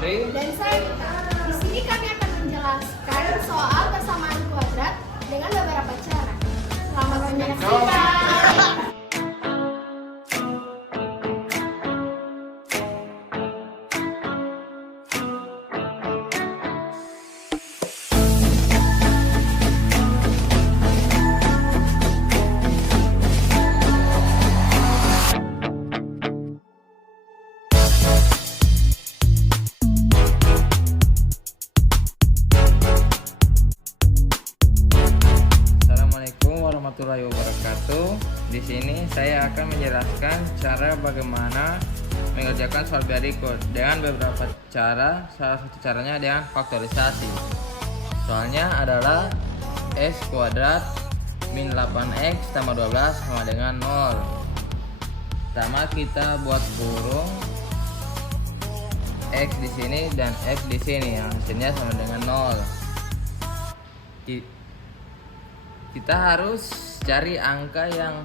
Fahri. Dan saya Mita. Di sini kami akan menjelaskan soal persamaan kuadrat dengan beberapa cara. Selamat menyaksikan. Assalamualaikum warahmatullahi wabarakatuh. Di sini saya akan menjelaskan cara bagaimana mengerjakan soal berikut dengan beberapa cara. Salah satu caranya dengan faktorisasi. Soalnya adalah x kuadrat min 8x tambah 12 sama dengan 0. Pertama kita buat kurung x di sini dan x di sini, yang hasilnya sama dengan 0. Kita harus cari angka yang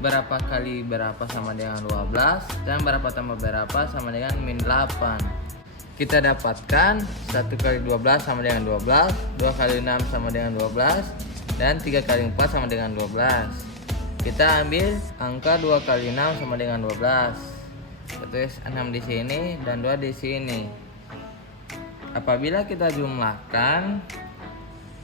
berapa kali berapa sama dengan 12 dan berapa tambah berapa sama dengan min 8. Kita dapatkan 1 kali 12 sama dengan 12, 2 kali 6 sama dengan 12, dan 3 kali 4 sama dengan 12. Kita ambil angka 2 kali 6 sama dengan 12. Kita tulis 6 di sini dan 2 di sini. Apabila kita jumlahkan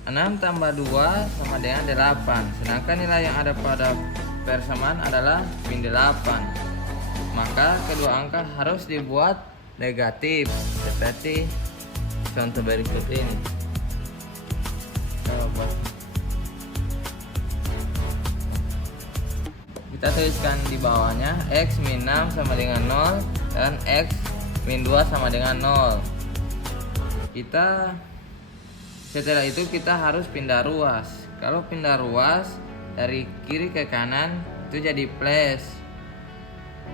6 tambah 2 sama dengan 8. Sedangkan nilai yang ada pada persamaan adalah min 8. Maka kedua angka harus dibuat negatif seperti contoh berikut ini. Kita tuliskan di bawahnya x min 6 sama dengan 0 dan x min 2 sama dengan 0. Setelah itu kita harus pindah ruas. Kalau pindah ruas dari kiri ke kanan itu jadi plus.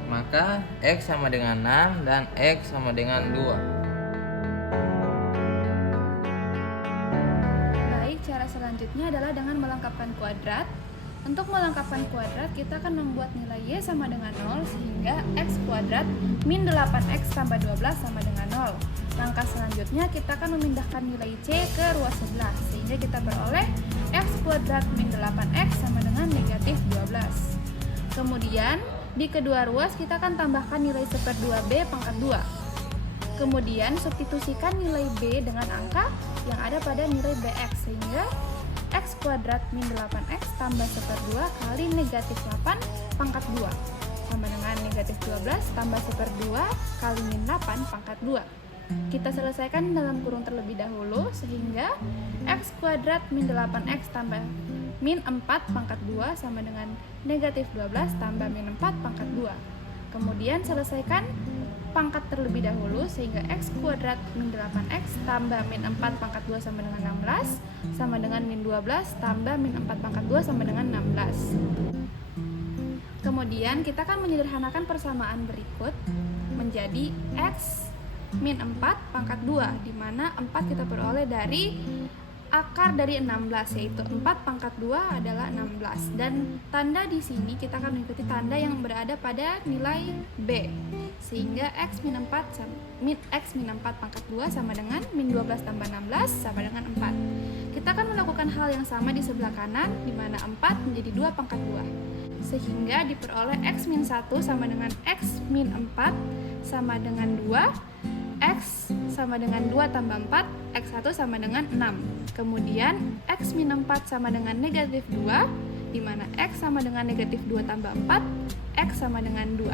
Maka x sama dengan 6 dan x sama dengan 2. Baik, cara selanjutnya adalah dengan melengkapkan kuadrat. Untuk melengkapkan kuadrat, kita akan membuat nilai y sama dengan 0 sehingga x kuadrat min 8x tambah 12 sama dengan 0. Langkah selanjutnya kita akan memindahkan nilai c ke ruas sebelah sehingga kita beroleh x kuadrat min 8x sama dengan negatif 12. Kemudian di kedua ruas kita akan tambahkan nilai 1/2b pangkat 2. Kemudian substitusikan nilai b dengan angka yang ada pada nilai bx sehingga x kuadrat min 8x tambah 1/2 kali negatif 8 pangkat 2 sama dengan negatif 12 tambah 1/2 kali min 8 pangkat 2. Kita selesaikan dalam kurung terlebih dahulu sehingga x kuadrat min 8x tambah min 4 pangkat 2 sama dengan negatif 12 tambah min 4 pangkat 2. Kemudian selesaikan pangkat terlebih dahulu sehingga x kuadrat min 8x tambah min 4 pangkat 2 sama dengan 16 sama dengan min 12 tambah min 4 pangkat 2 sama dengan 16. Kemudian kita akan menyederhanakan persamaan berikut menjadi x min 4 pangkat 2, di mana 4 kita peroleh dari akar dari 16, yaitu 4 pangkat 2 adalah 16. Dan tanda di sini kita akan mengikuti tanda yang berada pada nilai b, sehingga x min 4 pangkat 2 sama dengan min 12 tambah 16 sama dengan 4. Kita akan melakukan hal yang sama di sebelah kanan, di mana 4 menjadi 2 pangkat 2, sehingga diperoleh x min 1 sama dengan x min 4 sama dengan 2, x sama dengan 2 tambah 4, x1 sama dengan 6. Kemudian x min 4 sama dengan negatif 2, di mana x sama dengan negatif 2 tambah 4, x sama dengan 2.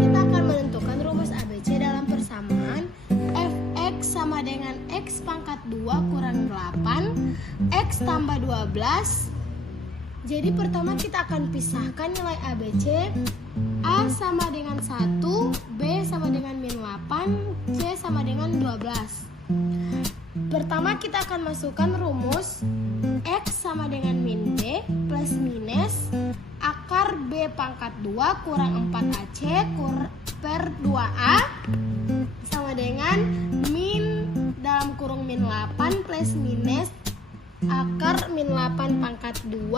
Kita akan menentukan rumus ABC dalam persamaan fx sama dengan x pangkat 2 kurang 8, x tambah 12. Jadi pertama kita akan pisahkan nilai ABC. A sama dengan 1, B sama dengan min 8, C sama dengan 12. Pertama kita akan masukkan rumus X sama dengan min B plus minus akar B pangkat 2 kurang 4AC per 2A sama dengan min dalam kurung min 8 plus minus akar min 8 pangkat 2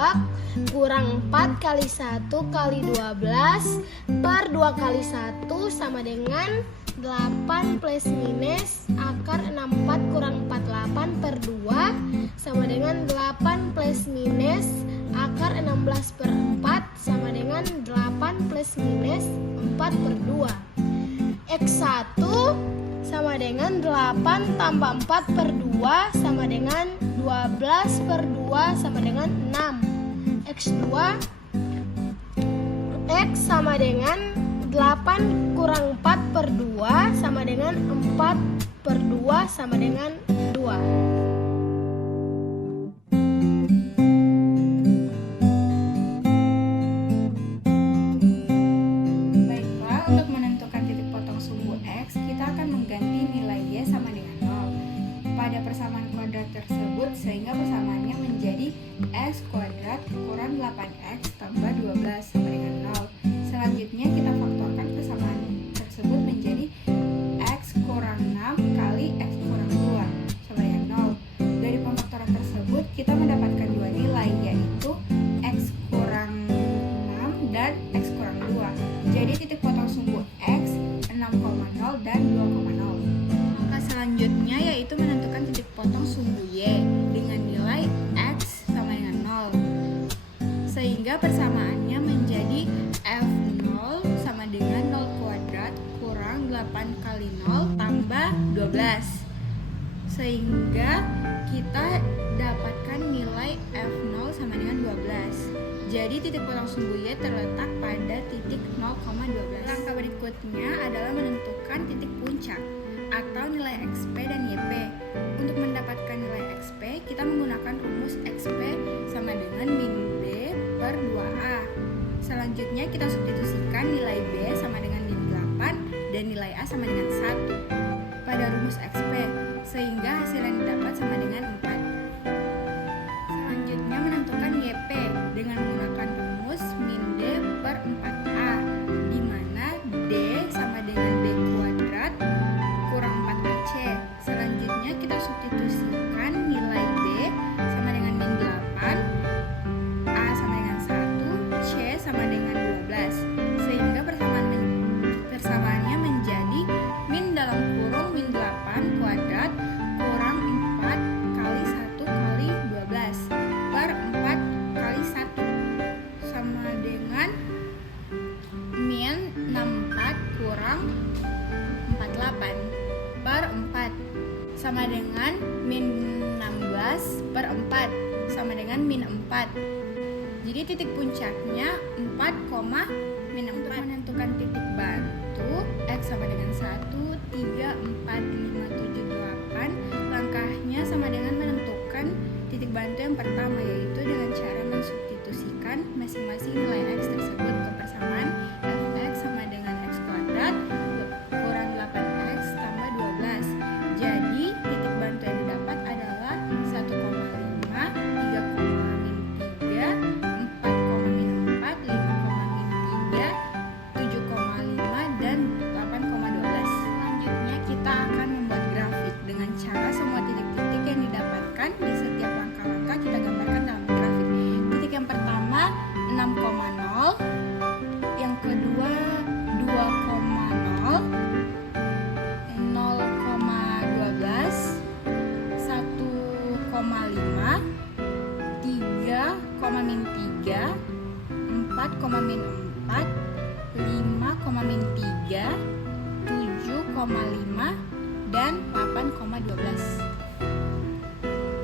kurang 4 kali 1 kali 12 per 2 kali 1 sama dengan 8 plus minus akar 64 kurang 48 per 2 sama dengan 8 plus minus akar 16 per 4 sama dengan 8 plus minus 4 per 2. X1 sama dengan 8 tambah 4 per 2 sama dengan 12 per 2 sama dengan 6. X2 X sama dengan 8 kurang 4 per 2 sama dengan 4 per 2 sama dengan 2. Pada persamaan kuadrat tersebut sehingga persamaannya menjadi x kuadrat kurang 8x tambah 12 sama dengan 0. Selanjutnya kita faktorkan persamaan tersebut menjadi x kurang 6 kali x kurang 2 sama dengan 0. Dari pemfaktoran tersebut kita mendapatkan dua nilai, yaitu x kurang 6 dan x kurang 2. Jadi titik potong sumbu x 6,0 dan 2,0. Selanjutnya yaitu menentukan titik potong sumbu y dengan nilai x sama dengan 0, sehingga persamaannya menjadi f0 sama dengan 0 kuadrat kurang 8 kali 0 tambah 12, sehingga kita dapatkan nilai f0 sama dengan 12. Jadi titik potong sumbu y terletak pada titik 0,12. Langkah berikutnya adalah menentukan titik puncak atau nilai XP dan YP. Untuk mendapatkan nilai XP, kita menggunakan rumus XP sama dengan min B per 2A. Selanjutnya kita substitusikan nilai B sama dengan min 8 dan nilai A sama dengan 1 pada rumus XP, sehingga hasil yang didapat sama dengan 4. Selanjutnya menentukan YP dengan menggunakan rumus min D per 4A, di mana D sama dengan B kuadrat kurang 4AC. Selanjutnya kita substitusikan nilai B sama dengan min 8, A sama dengan 1, C sama dengan 12, sehingga persamaannya menjadi min dalam kurung min 8 kuadrat kurang 4 kali 1 kali 12 per 4 kali 1 sama dengan min 64 kurang 48 per 4 sama dengan min 16 per 4 sama dengan min 4. Jadi titik puncaknya 4, min 4. Menentukan titik bantu x sama dengan 1, 3, 4, 5, 7, 8. Langkahnya sama dengan menentukan titik bantu yang pertama, yaitu dengan cara mensubstitusikan masing-masing nilai x tersebut ke persamaan fx sama dengan x kuadrat kurang 8x tambah 12. Jadi titik bantu yang didapat adalah 1,5, 3, min 3, 4, min 4, 5, min 3, 7,5 dan 8,12. Selanjutnya kita akan membuat grafik dengan cara semua titik-titik yang didapatkan di setiap langkah-langkah kita gambarkan dalam grafik. Titik yang pertama 6,0, yang kedua 2,0, 0,12, 1,5, 3, min 3, 4, min 4, 5, min 3, 7,5 dan 8,12.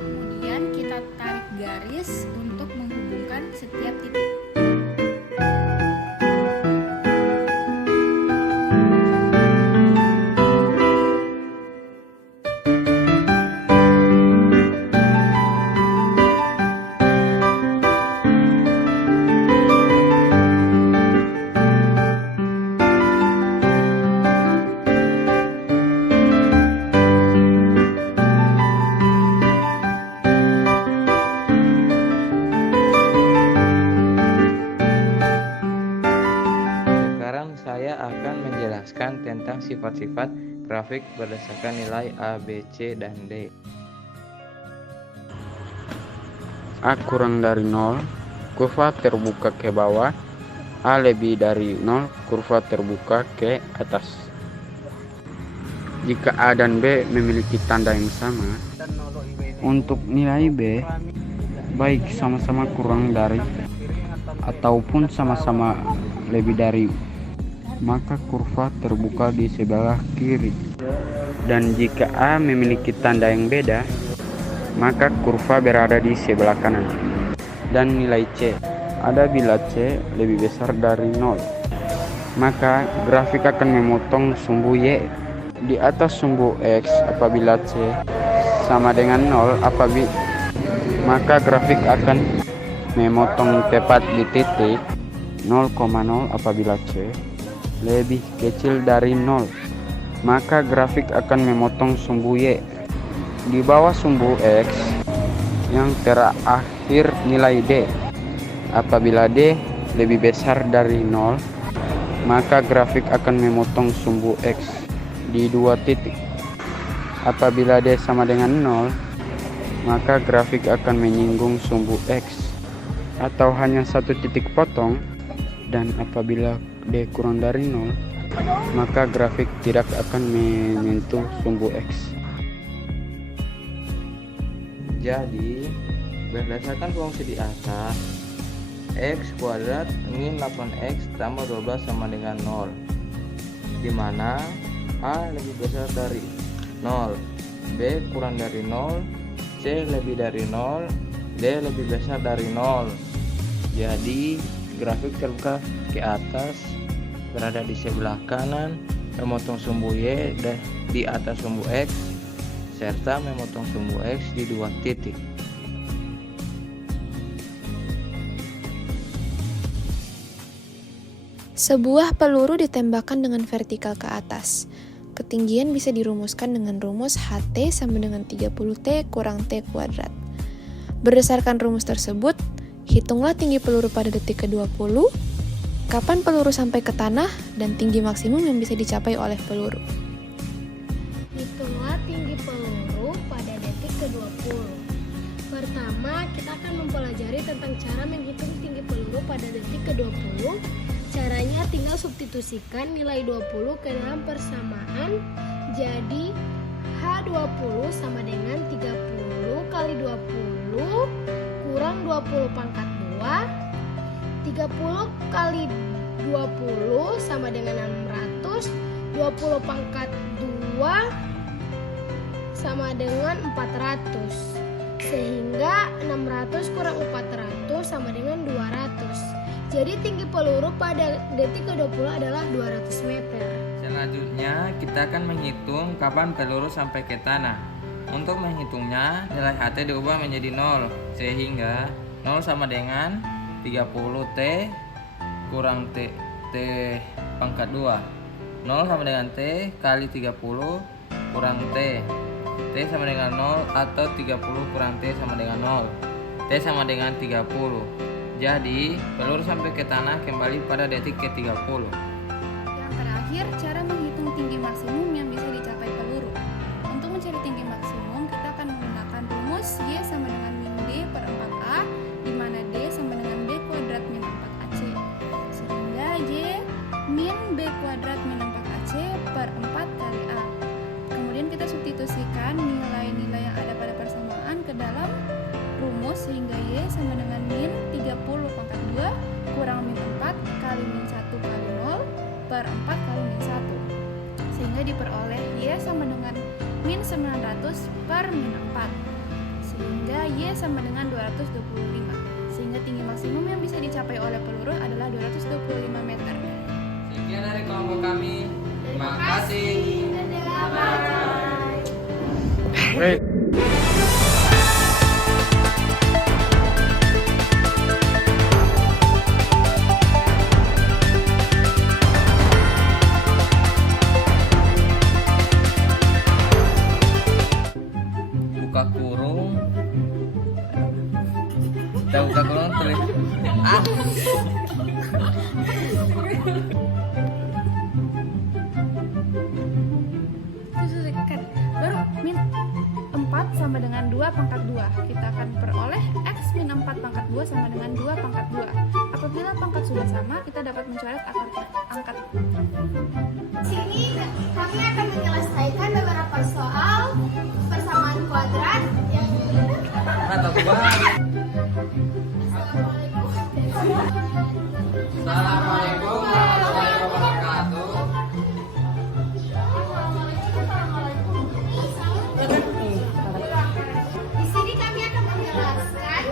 Kemudian kita tarik garis untuk menghubungkan setiap titik. Saya akan menjelaskan tentang sifat-sifat grafik berdasarkan nilai A, B, C, dan D. A kurang dari 0, kurva terbuka ke bawah. A lebih dari 0, kurva terbuka ke atas. Jika A dan B memiliki tanda yang sama, untuk nilai B, baik sama-sama kurang dari ataupun sama-sama lebih dari, maka kurva terbuka di sebelah kiri. Dan jika A memiliki tanda yang beda, maka kurva berada di sebelah kanan. Dan nilai C ada bila C lebih besar dari 0, maka grafik akan memotong sumbu Y di atas sumbu X apabila C sama dengan 0, maka grafik akan memotong tepat di titik 0,0 apabila C lebih kecil dari 0, maka grafik akan memotong sumbu Y di bawah sumbu X yang terakhir nilai D. Apabila D lebih besar dari 0, maka grafik akan memotong sumbu X di 2 titik. Apabila D sama dengan 0, maka grafik akan menyinggung sumbu X atau hanya 1 titik potong. Dan apabila D kurang dari 0, maka grafik tidak akan menyentuh sumbu X. Jadi, berdasarkan fungsi di atas, X kuadrat min 8X tambah 12 sama dengan 0, di mana A lebih besar dari 0, B kurang dari 0, C lebih dari 0, D lebih besar dari 0. Jadi grafik terbuka ke atas berada di sebelah kanan, memotong sumbu Y dan di atas sumbu X, serta memotong sumbu X di 2 titik. Sebuah peluru ditembakkan dengan vertikal ke atas. Ketinggian bisa dirumuskan dengan rumus HT sama dengan 30T kurang T kuadrat. Berdasarkan rumus tersebut, hitunglah tinggi peluru pada detik ke-20, kapan peluru sampai ke tanah, dan tinggi maksimum yang bisa dicapai oleh peluru. Hitunglah tinggi peluru pada detik ke-20. Pertama, kita akan mempelajari tentang cara menghitung tinggi peluru pada detik ke-20. Caranya tinggal substitusikan nilai 20 ke dalam persamaan. Jadi H20 sama dengan 30 kali 20 kurang 20 pangkat 2. 30 kali 20 sama dengan 600. 20 pangkat 2 sama dengan 400. Sehingga 600 kurang 400 sama dengan 200. Jadi tinggi peluru pada detik ke-20 adalah 200 meter. Selanjutnya kita akan menghitung kapan peluru sampai ke tanah. Untuk menghitungnya, nilai HT diubah menjadi 0, sehingga 0 sama dengan 30T kurang T pangkat 2. 0 sama dengan T kali 30 kurang T. T sama dengan 0 atau 30 kurang T sama dengan 0. T sama dengan 30. Jadi, peluru sampai ke tanah kembali pada detik ke-30. Yang terakhir, cara menghitung tinggi maksimum yang bisa dicapai peluru. Untuk mencari tinggi maksimum, kita akan menggunakan rumus Y sama dengan min D per 4A, di mana D sama dengan B kuadrat min 4AC. Sehingga Y min B kuadrat min 4AC per 4 kali A. Kemudian kita substitusikan nilai-nilai yang ada pada persamaan ke dalam rumus, sehingga Y sama dengan min 30 pangkat 2 kurang min 4 kali min 1 kali 0 per 4 kali min 1. Sehingga diperoleh Y sama dengan min 900 per min 4. Sehingga Y sama dengan 225. Sehingga tinggi maksimum yang bisa dicapai oleh peluru adalah 225 meter. Sekian dari kelompok kami. Terima kasih. Baik. Buka kurung. Kita buka kurung tulis. Kan baru min 4 sama dengan 2 pangkat 2. Kita akan peroleh X min 4 2 sama dengan 2 pangkat 2. Apabila pangkat sudah sama, kita dapat mencoret angka. Sini kami akan menyelesaikan beberapa soal persamaan kuadrat yang Mantap banget. Assalamualaikum warahmatullahi wabarakatuh. Di sini kami akan menjelaskan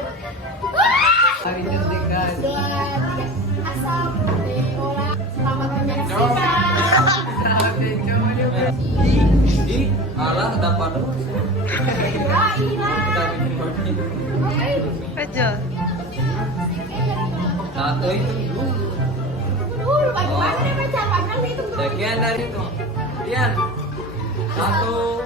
Hari ini guys. 2, 3 asal olah. Selamat menyaksikan. Alah dapat satu itu Bagaimana nih baca panjang itu? sekian dari itu. Sekian. Satu.